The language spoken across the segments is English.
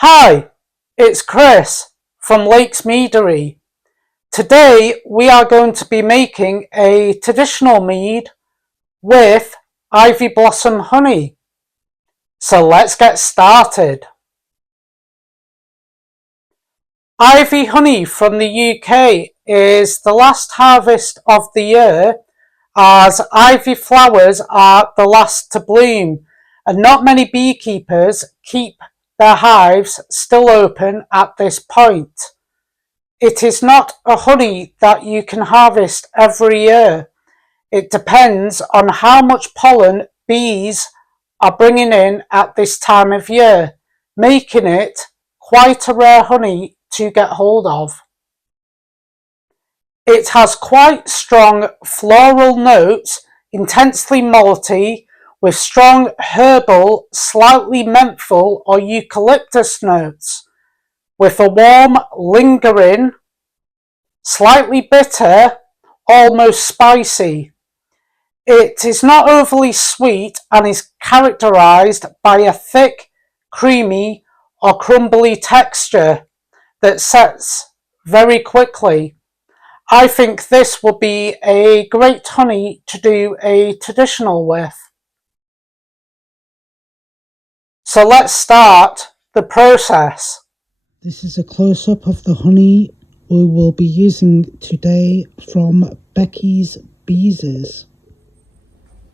Hi, it's Chris from Lakes Meadery. Today we are going to be making a traditional mead with ivy blossom honey. So let's get started. Ivy honey from the UK is the last harvest of the year, as ivy flowers are the last to bloom and not many beekeepers keep their hives still open at this point. It is not a honey that you can harvest every year. It depends on how much pollen bees are bringing in at this time of year, making it quite a rare honey to get hold of. It has quite strong floral notes, intensely malty, with strong herbal, slightly menthol or eucalyptus notes, with a warm, lingering, slightly bitter, almost spicy. It is not overly sweet and is characterized by a thick, creamy or crumbly texture that sets very quickly. I think this would be a great honey to do a traditional with. So let's start the process. This is a close-up of the honey we will be using today from Becky's Beezes.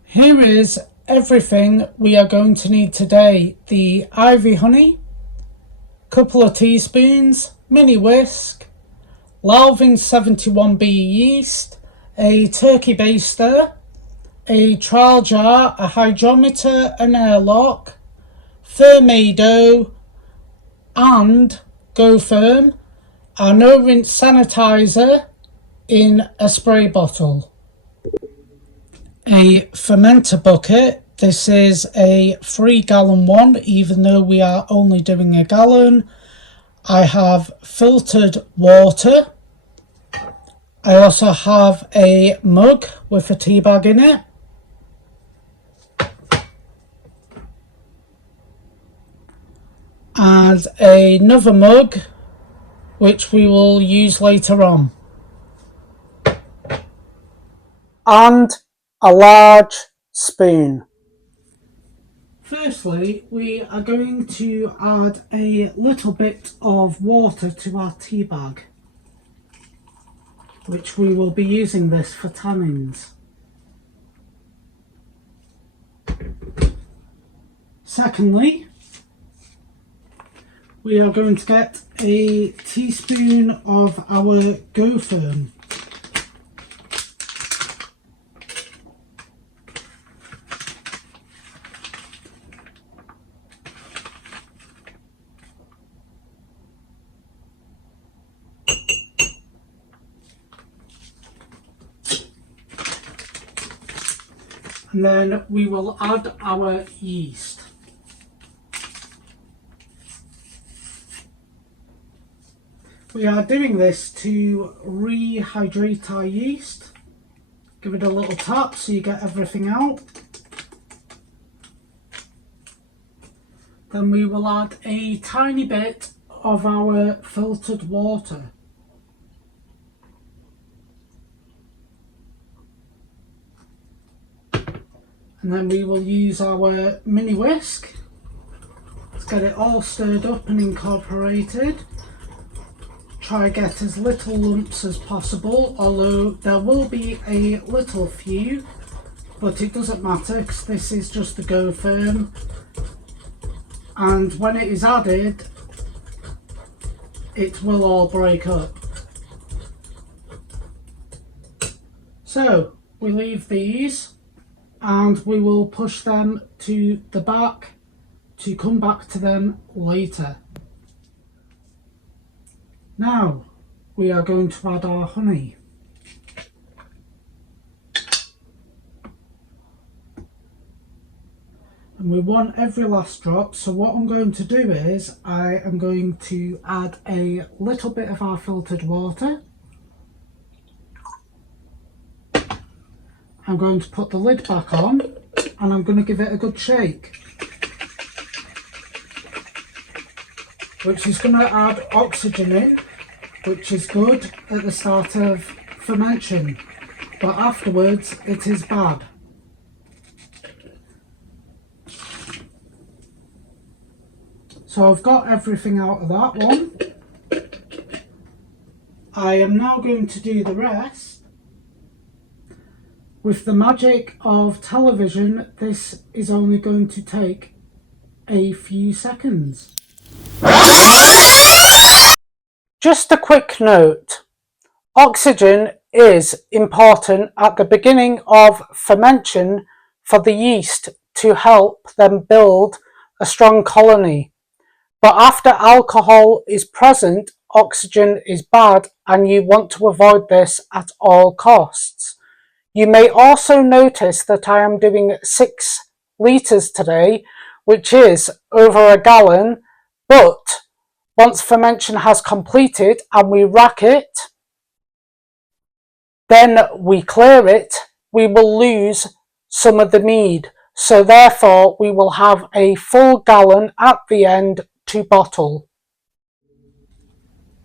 Here is everything we are going to need today. The ivy honey, couple of teaspoons, mini whisk, Lalvin 71B yeast, a turkey baster, a trial jar, a hydrometer, an airlock, ferment dough, and Go Firm, our no rinse sanitizer in a spray bottle. A fermenter bucket. This is a 3-gallon one, even though we are only doing a gallon. I have filtered water. I also have a mug with a tea bag in it. And another mug, which we will use later on. And a large spoon. Firstly, we are going to add a little bit of water to our tea bag, which we will be using this for tannins. Secondly, we are going to get a teaspoon of our Go Firm. And then we will add our yeast. We are doing this to rehydrate our yeast. Give it a little tap so you get everything out. Then we will add a tiny bit of our filtered water. And then we will use our mini whisk. Let's get it all stirred up and incorporated. Try to get as little lumps as possible, although there will be a little few, but it doesn't matter because this is just the Go Firm. And when it is added, it will all break up. So we leave these and we will push them to the back to come back to them later. Now we are going to add our honey. And we want every last drop, so what I'm going to do is I am going to add a little bit of our filtered water. I'm going to put the lid back on and I'm going to give it a good shake. which is going to add oxygen in, which is good at the start of fermentation, but afterwards it is bad. So I've got everything out of that one. I am now going to do the rest. With the magic of television, this is only going to take a few seconds. Just a quick note. Oxygen is important at the beginning of fermentation for the yeast to help them build a strong colony. But after alcohol is present, oxygen is bad and you want to avoid this at all costs. You may also notice that I am doing 6 litres today, which is over a gallon, but once fermentation has completed and we rack it, then we clear it, we will lose some of the mead. So therefore we will have a full gallon at the end to bottle.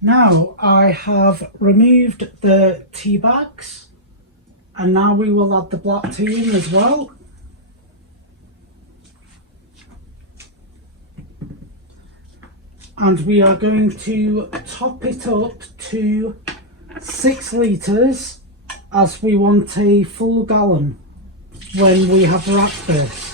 Now I have removed the tea bags, and now we will add the black tea in as well. And we are going to top it up to 6 litres, as we want a full gallon when we have racked this.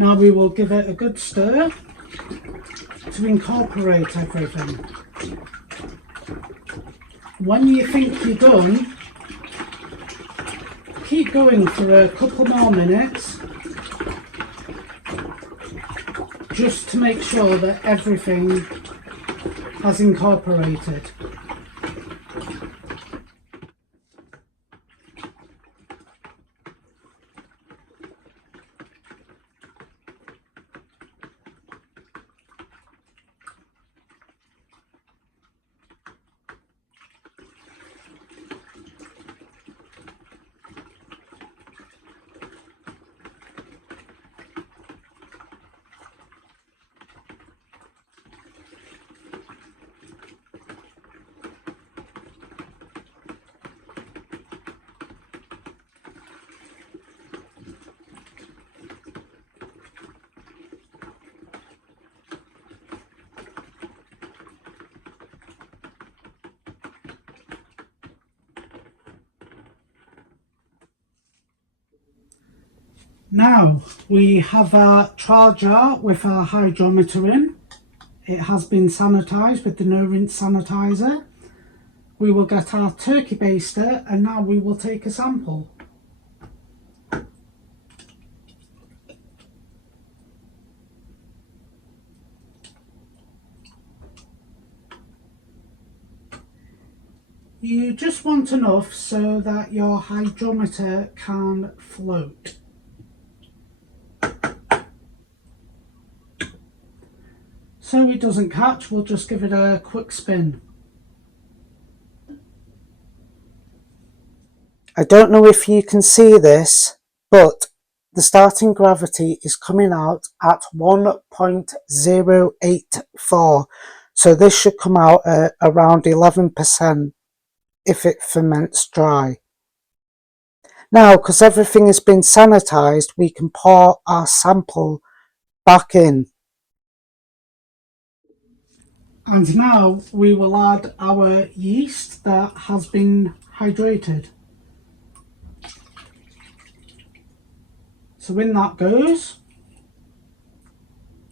Now we will give it a good stir to incorporate everything. When you think you're done, keep going for a couple more minutes, just to make sure that everything has incorporated. Now we have our trial jar with our hydrometer in. It has been sanitised with the no rinse sanitizer. We will get our turkey baster, and now we will take a sample. You just want enough so that your hydrometer can float. So it doesn't catch, we'll just give it a quick spin. I don't know if you can see this, but the starting gravity is coming out at 1.084. So this should come out at around 11% if it ferments dry. Now, because everything has been sanitised, we can pour our sample back in. And now we will add our yeast that has been hydrated. So in that goes.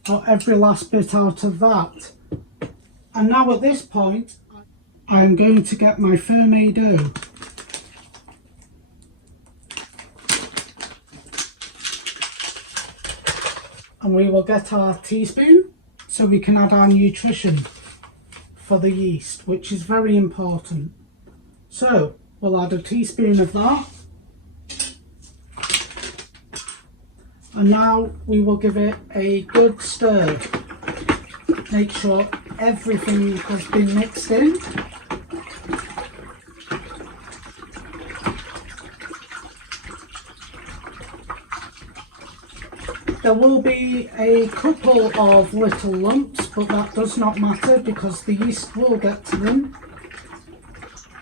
Got every last bit out of that. And now at this point, I'm going to get my ferment dough. And we will get our teaspoon so we can add our nutrition for the yeast, which is very important. So we'll add a teaspoon of that, and now we will give it a good stir. Make sure everything has been mixed in. There will be a couple of little lumps, but that does not matter because the yeast will get to them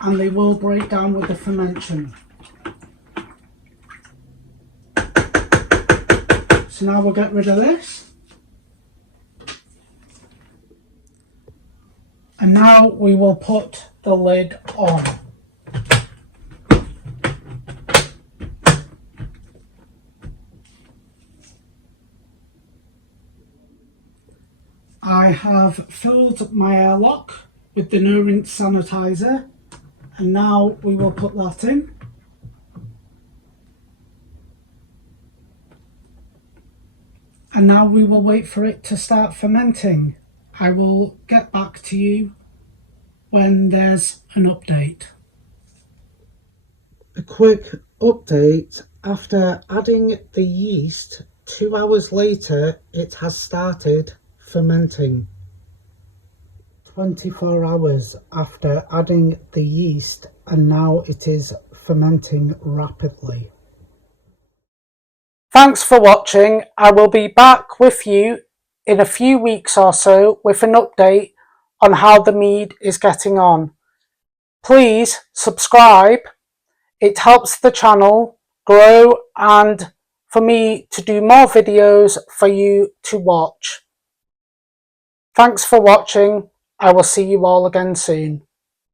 and they will break down with the fermentation. So now we'll get rid of this. And now we will put the lid on. I have filled my airlock with the no rinse sanitizer, and now we will put that in. And now we will wait for it to start fermenting. I will get back to you when there's an update. A quick update: after adding the yeast, 2 hours later it has started fermenting. 24 hours after adding the yeast, and now it is fermenting rapidly. Thanks for watching. I will be back with you in a few weeks or so with an update on how the mead is getting on. Please subscribe. It helps the channel grow and for me to do more videos for you to watch. Thanks for watching. I will see you all again soon.